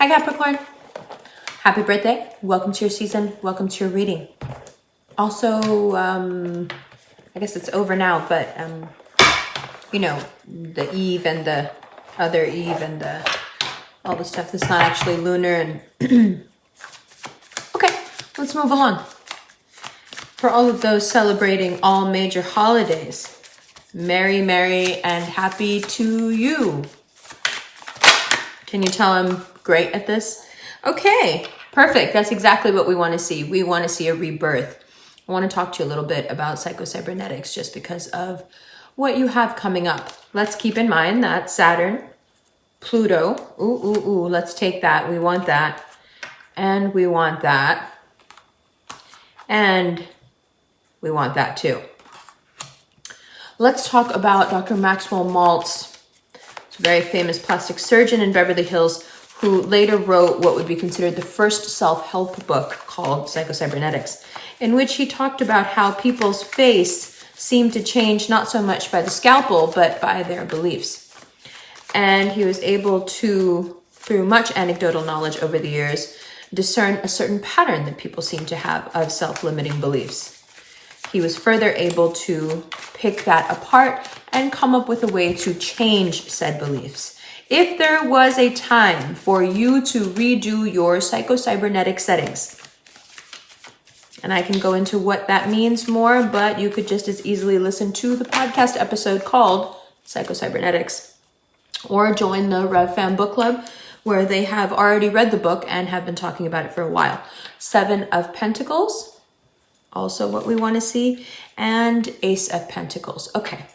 Hi Capricorn, happy birthday, welcome to your season, welcome to your reading. Also, I guess it's over now, but you know, the Eve and the other Eve and all the stuff that's not actually lunar and okay, let's move along. For all of those celebrating all major holidays, merry, merry, and happy to you. Can you tell I'm great at this? Okay, perfect. That's exactly what we want to see. We want to see a rebirth. I want to talk to you a little bit about Cybernetics just because of what you have coming up. Let's keep in mind that Saturn, Pluto, let's take that. We want that. And we want that. And we want that too. Let's talk about Dr. Maxwell Maltz. A very famous plastic surgeon in Beverly Hills who later wrote what would be considered the first self-help book called Cybernetics, in which he talked about how people's face seemed to change not so much by the scalpel, but by their beliefs. And he was able to, through much anecdotal knowledge over the years, discern a certain pattern that people seem to have of self-limiting beliefs. He was further able to pick that apart and come up with a way to change said beliefs. If there was a time for you to redo your cybernetic settings, and I can go into what that means more, but you could just as easily listen to the podcast episode called Cybernetics, or join the RevFam book club, where they have already read the book and have been talking about it for a while. 7 of Pentacles, also what we want to see, and Ace of Pentacles. Okay,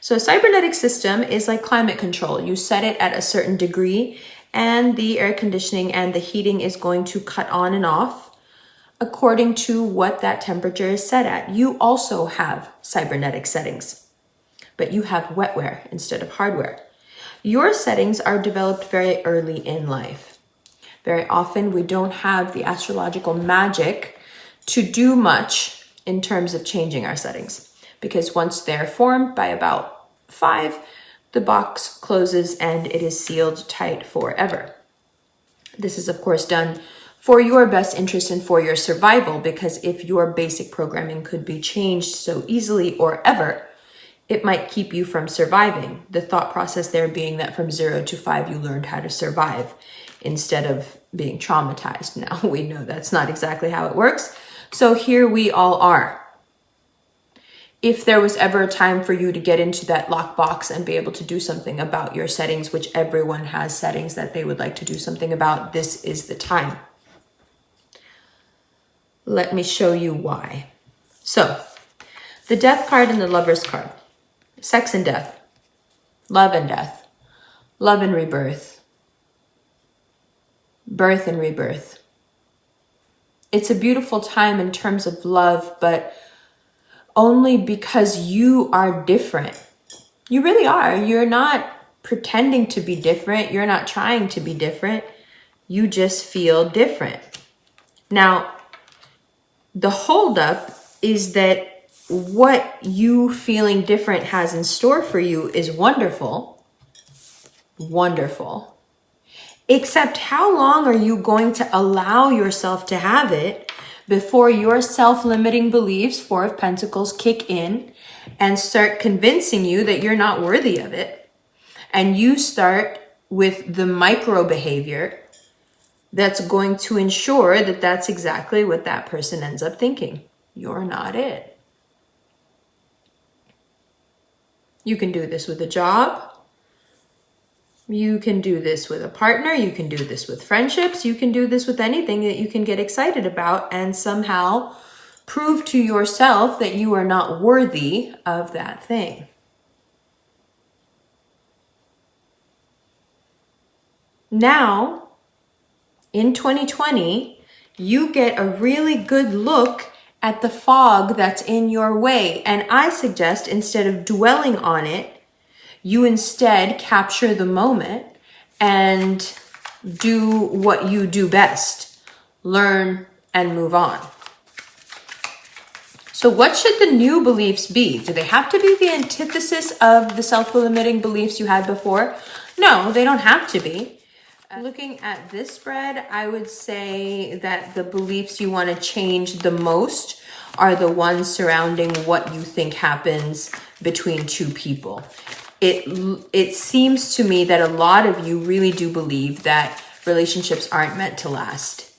so a cybernetic system is like climate control. You set it at a certain degree and the air conditioning and the heating is going to cut on and off according to what that temperature is set at. You also have cybernetic settings, but you have wetware instead of hardware. Your settings are developed very early in life. Very often we don't have the astrological magic to do much in terms of changing our settings, because once they're formed by about 5, the box closes and it is sealed tight forever. This is of course done for your best interest and for your survival, because if your basic programming could be changed so easily or ever, it might keep you from surviving. The thought process there being that from 0 to 5 you learned how to survive instead of being traumatized. Now we know that's not exactly how it works. So here we all are. If there was ever a time for you to get into that lockbox and be able to do something about your settings, which everyone has settings that they would like to do something about, this is the time. Let me show you why. So, the Death card and the Lover's card. Sex and death. Love and death. Love and rebirth. Birth and rebirth. It's a beautiful time in terms of love, but only because you are different. You really are. You're not pretending to be different. You're not trying to be different. You just feel different. Now, the holdup is that what you feeling different has in store for you is wonderful. Wonderful. Except how long are you going to allow yourself to have it before your self-limiting beliefs, 4 of Pentacles, kick in and start convincing you that you're not worthy of it? And you start with the micro behavior that's going to ensure that that's exactly what that person ends up thinking. You're not it. You can do this with a job. You can do this with a partner. You can do this with friendships. You can do this with anything that you can get excited about and somehow prove to yourself that you are not worthy of that thing. Now, in 2020, you get a really good look at the fog that's in your way. And I suggest, instead of dwelling on it, you instead capture the moment and do what you do best. Learn and move on. So what should the new beliefs be? Do they have to be the antithesis of the self-limiting beliefs you had before? No, they don't have to be. Looking at this spread, I would say that the beliefs you want to change the most are the ones surrounding what you think happens between two people. It seems to me that a lot of you really do believe that relationships aren't meant to last.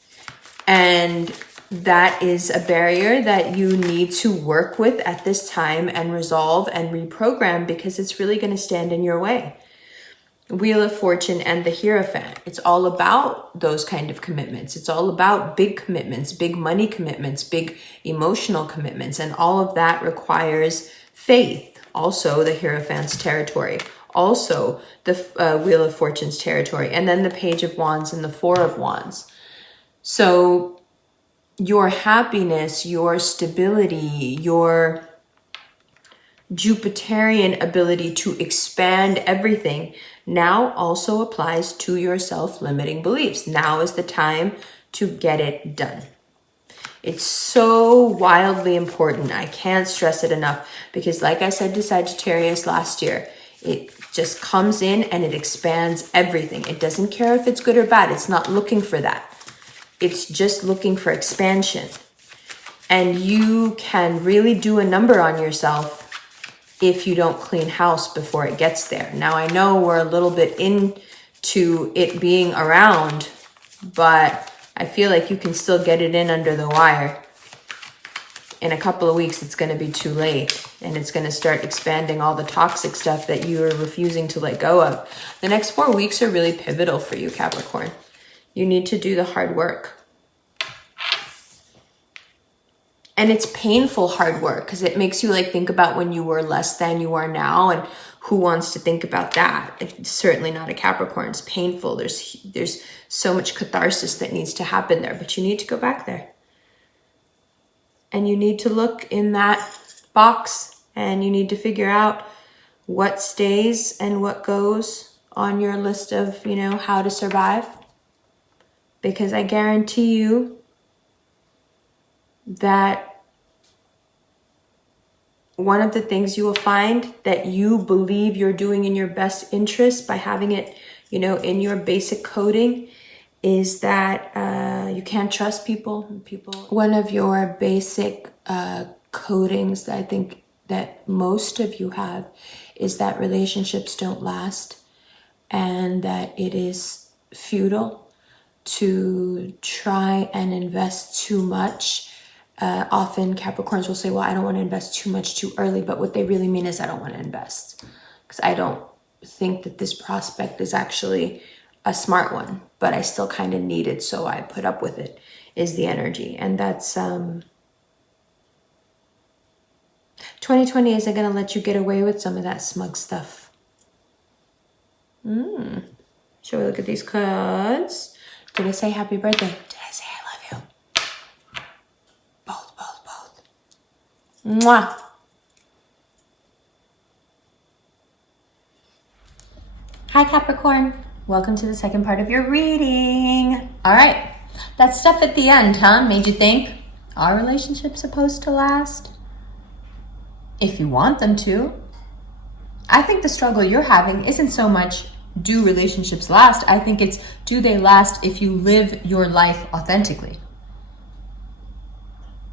And that is a barrier that you need to work with at this time and resolve and reprogram, because it's really going to stand in your way. Wheel of Fortune and the Hierophant. It's all about those kind of commitments. It's all about big commitments, big money commitments, big emotional commitments. And all of that requires faith. Also the Hierophant's territory. Also the Wheel of Fortune's territory. And then the Page of Wands and the Four of Wands. So your happiness, your stability, your Jupiterian ability to expand everything now also applies to your self-limiting beliefs. Now is the time to get it done. It's so wildly important. I can't stress it enough, because like I said to Sagittarius last year, it just comes in and it expands everything. It doesn't care if it's good or bad. It's not looking for that. It's just looking for expansion. And you can really do a number on yourself if you don't clean house before it gets there. Now, I know we're a little bit into it being around, but I feel like you can still get it in under the wire. In a couple of weeks, it's going to be too late, and it's going to start expanding all the toxic stuff that you are refusing to let go of. The next 4 weeks are really pivotal for you, Capricorn. You need to do the hard work. And it's painful hard work, because it makes you like think about when you were less than you are now, and who wants to think about that? It's certainly not a Capricorn. It's painful. There's so much catharsis that needs to happen there, but you need to go back there. And you need to look in that box, and you need to figure out what stays and what goes on your list of, how to survive. Because I guarantee you that one of the things you will find that you believe you're doing in your best interest by having it, in your basic coding, is that you can't trust people. One of your basic codings that I think that most of you have is that relationships don't last, and that it is futile to try and invest too much. Often Capricorns will say, well, I don't want to invest too much too early. But what they really mean is I don't want to invest, because I don't think that this prospect is actually a smart one, but I still kind of need it, so I put up with it, is the energy. And that's 2020 isn't going to let you get away with some of that smug stuff. Shall we look at these cards? Did I say happy birthday? Did I say I love you? Both. Mwah. Hi, Capricorn. Welcome to the second part of your reading. All right. That stuff at the end, made you think, are relationships supposed to last? If you want them to. I think the struggle you're having isn't so much, do relationships last? I think it's, do they last if you live your life authentically?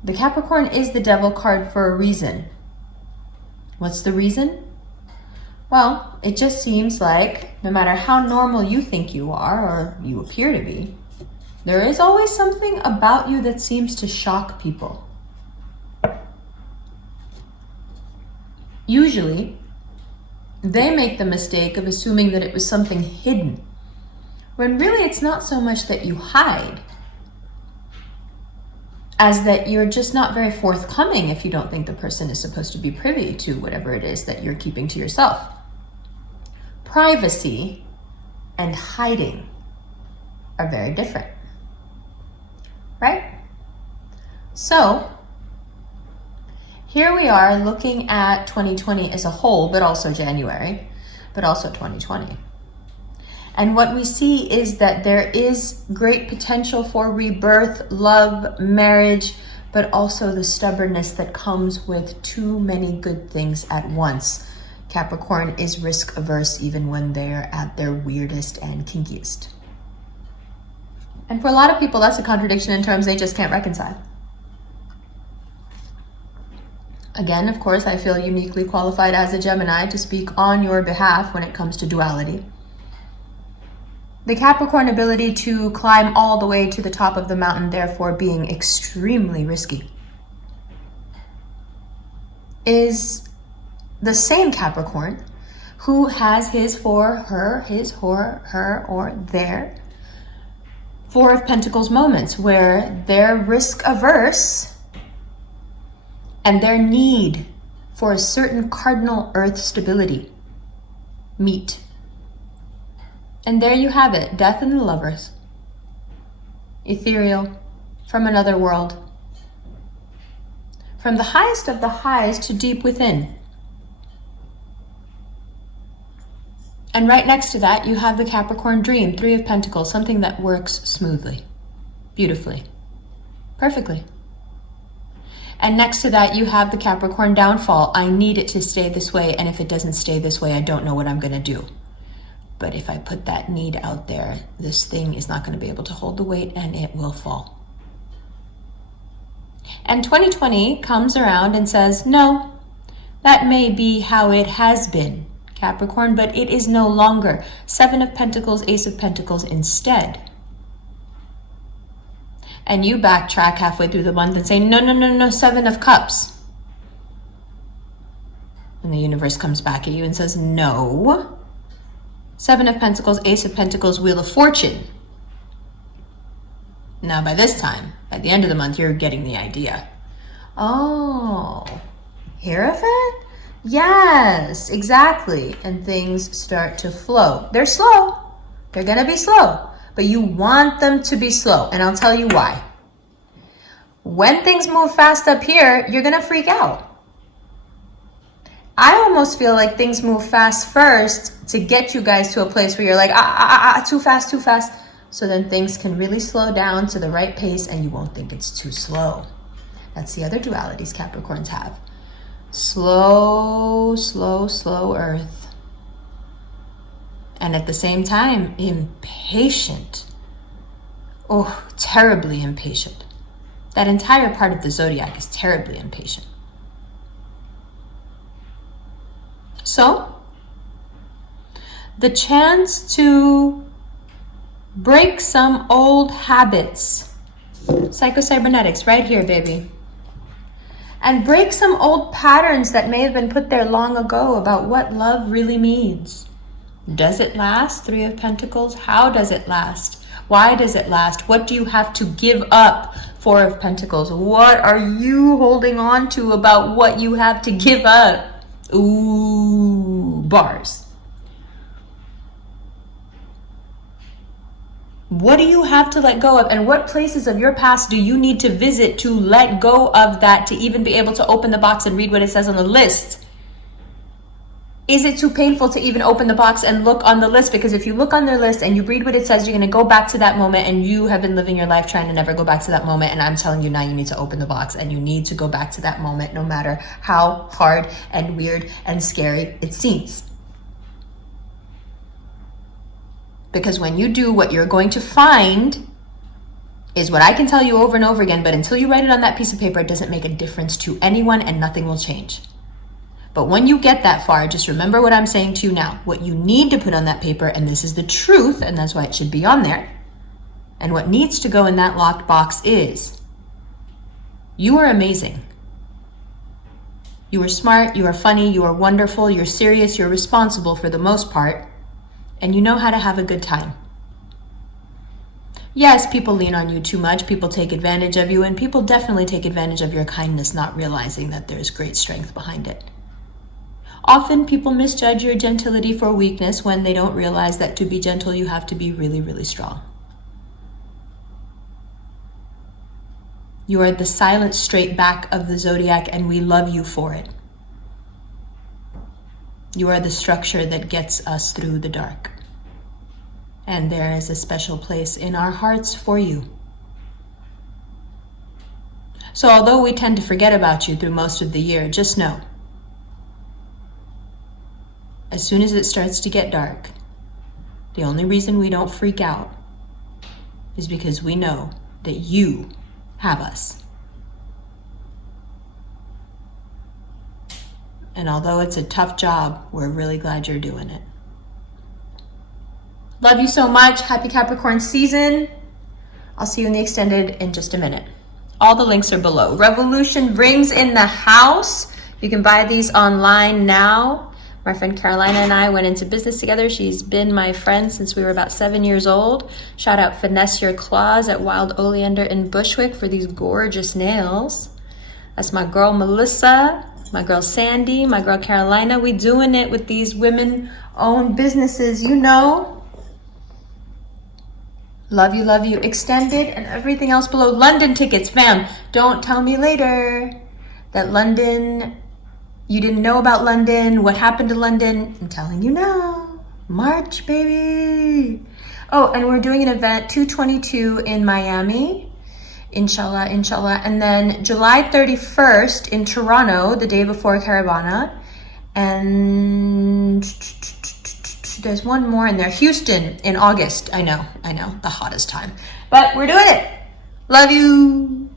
The Capricorn is the Devil card for a reason. What's the reason? Well, it just seems like no matter how normal you think you are, or you appear to be, there is always something about you that seems to shock people. Usually, they make the mistake of assuming that it was something hidden, when really it's not so much that you hide, as that you're just not very forthcoming if you don't think the person is supposed to be privy to whatever it is that you're keeping to yourself. Privacy and hiding are very different, right? So, here we are looking at 2020 as a whole, but also January, but also 2020. And what we see is that there is great potential for rebirth, love, marriage, but also the stubbornness that comes with too many good things at once. Capricorn is risk averse even when they're at their weirdest and kinkiest. And for a lot of people, that's a contradiction in terms they just can't reconcile. Again, of course, I feel uniquely qualified as a Gemini to speak on your behalf when it comes to duality. The Capricorn ability to climb all the way to the top of the mountain, therefore being extremely risky, is the same Capricorn who has his, for her, his, her, or their Four of Pentacles moments where they're risk averse and their need for a certain cardinal earth stability meet. And there you have it, death and the lovers. Ethereal, from another world. From the highest of the highs to deep within. And right next to that, you have the Capricorn dream, Three of Pentacles, something that works smoothly, beautifully, perfectly. And next to that, you have the Capricorn downfall. I need it to stay this way, and if it doesn't stay this way, I don't know what I'm going to do. But if I put that need out there, this thing is not going to be able to hold the weight, and it will fall. And 2020 comes around and says, no, that may be how it has been, Capricorn, but it is no longer. Seven of Pentacles, Ace of Pentacles instead. And you backtrack halfway through the month and say, no, Seven of Cups. And the universe comes back at you and says, no. Seven of Pentacles, Ace of Pentacles, Wheel of Fortune. Now by this time, at the end of the month, you're getting the idea. Oh, Hierophant? Yes, exactly. And things start to flow. They're slow. They're going to be slow. But you want them to be slow. And I'll tell you why. When things move fast up here, you're going to freak out. I almost feel like things move fast first to get you guys to a place where you're like, too fast, too fast. So then things can really slow down to the right pace and you won't think it's too slow. That's the other dualities Capricorns have. Slow, slow, slow earth. And at the same time, impatient. Oh, terribly impatient. That entire part of the zodiac is terribly impatient. So, the chance to break some old habits. Psycho-Cybernetics, right here, baby. And break some old patterns that may have been put there long ago about what love really means. Does it last? Three of Pentacles. How does it last? Why does it last? What do you have to give up? Four of Pentacles. What are you holding on to about what you have to give up? Ooh, bars. What do you have to let go of? And what places of your past do you need to visit to let go of that, to even be able to open the box and read what it says on the list? Is it too painful to even open the box and look on the list? Because if you look on their list and you read what it says, you're going to go back to that moment, and you have been living your life trying to never go back to that moment. And I'm telling you now, you need to open the box and you need to go back to that moment, no matter how hard and weird and scary it seems. Because when you do, what you're going to find is what I can tell you over and over again, but until you write it on that piece of paper, it doesn't make a difference to anyone and nothing will change. But when you get that far, just remember what I'm saying to you now. What you need to put on that paper, and this is the truth, and that's why it should be on there. And what needs to go in that locked box is, you are amazing. You are smart, you are funny, you are wonderful, you're serious, you're responsible for the most part. And you know how to have a good time. Yes, people lean on you too much. People take advantage of you, and people definitely take advantage of your kindness, not realizing that there's great strength behind it. Often people misjudge your gentility for weakness when they don't realize that to be gentle, you have to be really, really strong. You are the silent straight back of the zodiac, and we love you for it. You are the structure that gets us through the dark. And there is a special place in our hearts for you. So although we tend to forget about you through most of the year, just know, as soon as it starts to get dark, the only reason we don't freak out is because we know that you have us. And although it's a tough job, we're really glad you're doing it. Love you so much. Happy Capricorn season. I'll see you in the extended in just a minute. All the links are below. Revolution rings in the house. You can buy these online now. My friend Carolina and I went into business together. She's been my friend since we were about 7 years old. Shout out Finesse Your Claws at Wild Oleander in Bushwick for these gorgeous nails. That's my girl Melissa, my girl Sandy, my girl Carolina. We doing it with these women-owned businesses, you know. Love you. Extended and everything else below. London tickets, fam. Don't tell me later that London, you didn't know about London. What happened to London? I'm telling you now. March, baby. Oh, and we're doing an event, 222 in Miami. Inshallah. And then July 31st in Toronto, the day before Caravana. And there's one more in there. Houston in August. I know, the hottest time. But we're doing it. Love you.